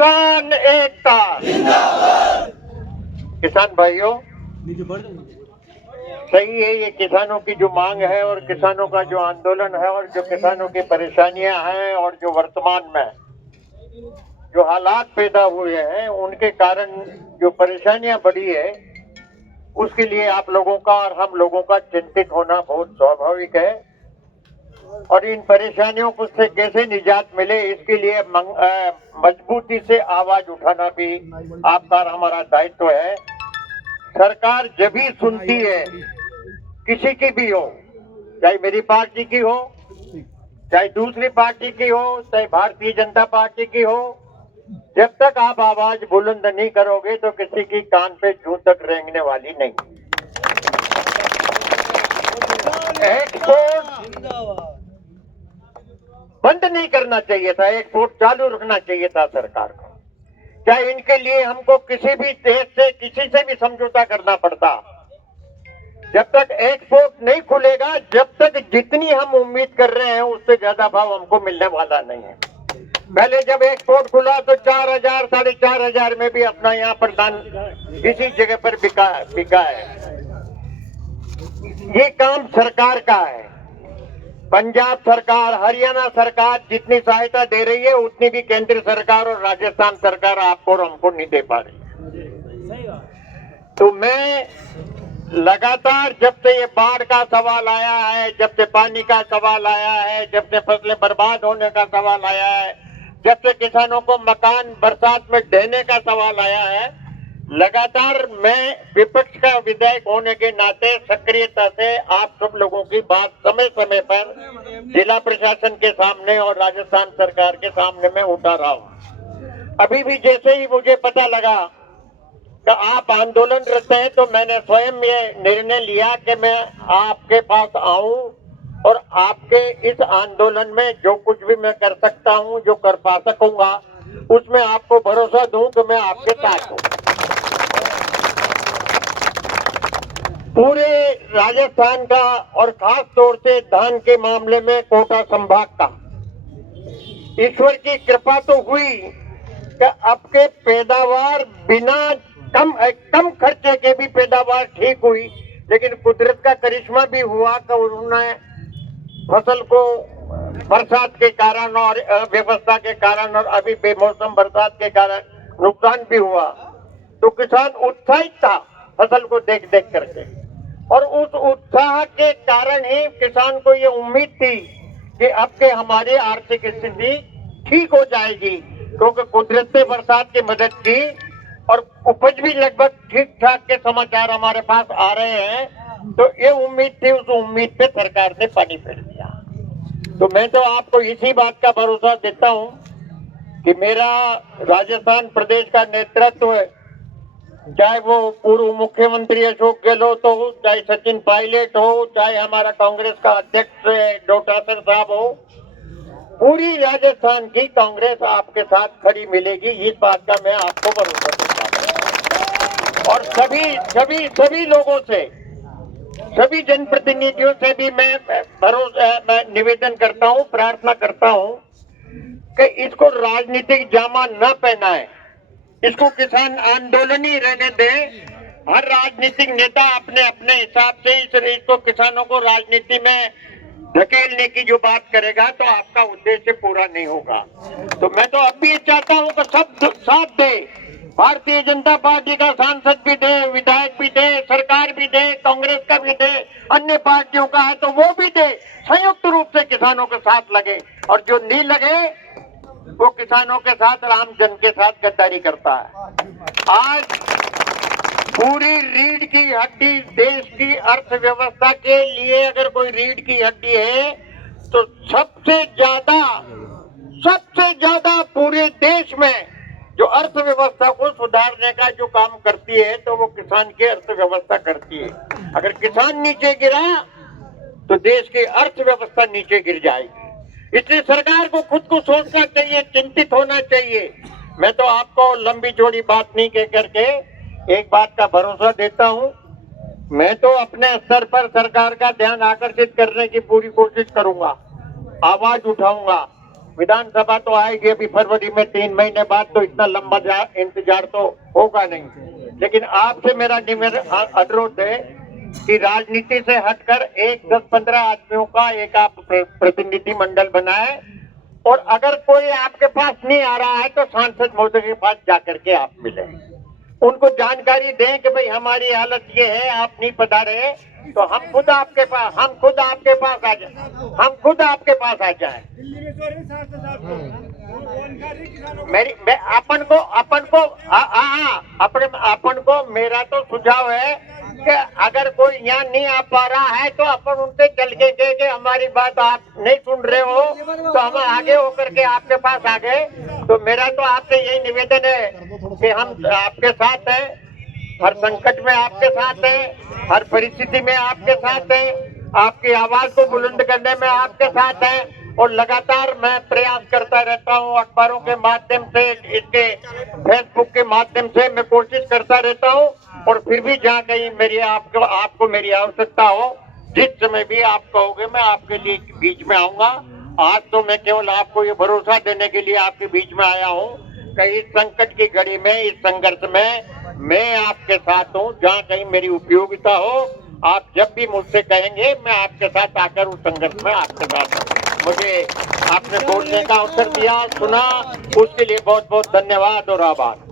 किसान एकता। किसान भाइयों, सही है, ये किसानों की जो मांग है और किसानों का जो आंदोलन है और जो किसानों की परेशानियां हैं और जो वर्तमान में जो हालात पैदा हुए हैं उनके कारण जो परेशानियां बढ़ी है, उसके लिए आप लोगों का और हम लोगों का चिंतित होना बहुत स्वाभाविक है। और इन परेशानियों को से कैसे निजात मिले, इसके लिए मजबूती से आवाज उठाना भी आपका और हमारा दायित्व है। सरकार जब भी सुनती है, किसी की भी हो, चाहे मेरी पार्टी की हो, चाहे दूसरी पार्टी की हो, चाहे भारतीय जनता पार्टी की हो, जब तक आप आवाज बुलंद नहीं करोगे तो किसी की कान पे जूं तक रेंगने वाली नहीं। एक्सपोर्ट बंद नहीं करना चाहिए था, एक्सपोर्ट चालू रखना चाहिए था सरकार को। चाहे इनके लिए हमको किसी भी देश से, किसी से भी समझौता करना पड़ता, जब तक एक्सपोर्ट नहीं खुलेगा, जब तक जितनी हम उम्मीद कर रहे हैं उससे ज्यादा भाव हमको मिलने वाला नहीं है। पहले जब एक्सपोर्ट खुला तो 4,000, 4,500 में भी अपना यहाँ पर धान किसी जगह पर बिका है। ये काम सरकार का है। पंजाब सरकार, हरियाणा सरकार जितनी सहायता दे रही है उतनी भी केंद्र सरकार और राजस्थान सरकार आपको और हमको नहीं दे पा रही। तो मैं लगातार जब से ये बाढ़ का सवाल आया है, जब से पानी का सवाल आया है, जब से फसलें बर्बाद होने का सवाल आया है, जब से किसानों को मकान बरसात में ढहने का सवाल आया है, लगातार मैं विपक्ष का विधायक होने के नाते सक्रियता से आप सब लोगों की बात समय समय पर जिला प्रशासन के सामने और राजस्थान सरकार के सामने मैं उठा रहा हूँ। अभी भी जैसे ही मुझे पता लगा कि आप आंदोलनरत हैं तो मैंने स्वयं ये निर्णय लिया कि मैं आपके पास आऊं और आपके इस आंदोलन में जो कुछ भी मैं कर सकता हूं, जो कर पा सकूंगा, उसमें आपको भरोसा दूं कि मैं आपके साथ हूं। पूरे राजस्थान का और खास तौर से धान के मामले में कोटा संभाग का ईश्वर की कृपा तो हुई कि अब के पैदावार बिना कम खर्चे के भी पैदावार ठीक हुई, लेकिन कुदरत का करिश्मा भी हुआ कि उन्होंने फसल को बरसात के कारण और अव्यवस्था के कारण और अभी बेमौसम बरसात के कारण नुकसान भी हुआ। तो किसान उत्साहित था फसल को देख देख करके, और उस उत्साह के कारण ही किसान को ये उम्मीद थी कि अब के हमारी आर्थिक स्थिति ठीक हो जाएगी, क्योंकि कुदरत ने बरसात की मदद की और उपज भी लगभग ठीक ठाक के समाचार हमारे पास आ रहे हैं। तो ये उम्मीद थी, उस उम्मीद पे सरकार ने पानी फेर दिया। तो मैं तो आपको इसी बात का भरोसा देता हूं कि मेरा राजस्थान प्रदेश का नेतृत्व है, चाहे वो पूर्व मुख्यमंत्री अशोक गहलोत हो, चाहे सचिन पायलट हो, चाहे हमारा कांग्रेस का अध्यक्ष डोटासर साहब हो, पूरी राजस्थान की कांग्रेस आपके साथ खड़ी मिलेगी, इस बात का मैं आपको भरोसा देता हूं। और सभी लोगों से, सभी जनप्रतिनिधियों से भी मैं निवेदन करता हूं, प्रार्थना करता हूं कि इसको राजनीतिक जामा न पहनाए, इसको किसान आंदोलन ही रहने दें। हर राजनीतिक नेता अपने अपने हिसाब से इसको किसानों को राजनीति में धकेलने की जो बात करेगा तो आपका उद्देश्य पूरा नहीं होगा। तो मैं तो अब भी चाहता हूं कि सब साथ दे, भारतीय जनता पार्टी का सांसद भी दे, विधायक भी दे, सरकार भी दे, कांग्रेस का भी दे, अन्य पार्टियों का है तो वो भी दे, संयुक्त रूप से किसानों के साथ लगे। और जो नहीं लगे वो किसानों के साथ, आम जन के साथ गद्दारी करता है। आज पूरी रीढ़ की हड्डी देश की अर्थव्यवस्था के लिए अगर कोई रीढ़ की हड्डी है तो सबसे ज्यादा पूरे देश में जो अर्थव्यवस्था को सुधारने का जो काम करती है तो वो किसान की अर्थव्यवस्था करती है। अगर किसान नीचे गिरा तो देश की अर्थव्यवस्था नीचे गिर जाएगी। इसलिए सरकार को खुद को सोचना चाहिए, चिंतित होना चाहिए। मैं तो आपको लंबी चौड़ी बात नहीं कह करके एक बात का भरोसा देता हूं, मैं तो अपने स्तर पर सरकार का ध्यान आकर्षित करने की पूरी कोशिश करूंगा, आवाज उठाऊंगा। विधानसभा तो आएगी अभी फरवरी में, 3 महीने बाद, तो इतना लंबा इंतजार तो होगा नहीं। लेकिन आपसे मेरा अनुरोध है कि राजनीति से हटकर एक 10-15 आदमियों का एक आप प्रतिनिधि मंडल बनाए, और अगर कोई आपके पास नहीं आ रहा है तो सांसद महोदय के पास जाकर के आप मिले, उनको जानकारी दें कि भाई हमारी हालत ये है, आप नहीं पधारे तो हम खुद आपके पास आ जाए, हम खुद आपके पास आ जाए। मैं अपन को मेरा तो सुझाव है कि अगर कोई यहाँ नहीं आ पा रहा है तो अपन उनसे चल के कहे कि हमारी बात आप नहीं सुन रहे हो, तो हम आगे होकर के आपके पास आ गए। तो मेरा तो आपसे यही निवेदन है कि हम आपके साथ हैं, हर संकट में आपके साथ हैं, हर परिस्थिति में आपके साथ हैं, आपकी आवाज को बुलंद करने में आपके साथ हैं, और लगातार मैं प्रयास करता रहता हूं, अखबारों के माध्यम से, इसके फेसबुक के माध्यम से मैं कोशिश करता रहता हूं, और फिर भी जहां कहीं मेरी आपको मेरी आवश्यकता हो, जिस समय भी आप कहोगे मैं आपके लिए बीच में आऊंगा। आज तो मैं केवल आपको ये भरोसा देने के लिए आपके बीच में आया हूं कि इस संकट की घड़ी में, इस संघर्ष में मैं आपके साथ हूं। जहां कहीं मेरी उपयोगिता हो, आप जब भी मुझसे कहेंगे मैं आपके साथ आकर उस संघर्ष में आपके साथ हूं। मुझे आपने बोलने का अवसर दिया, सुना, उसके लिए बहुत बहुत धन्यवाद और आभार।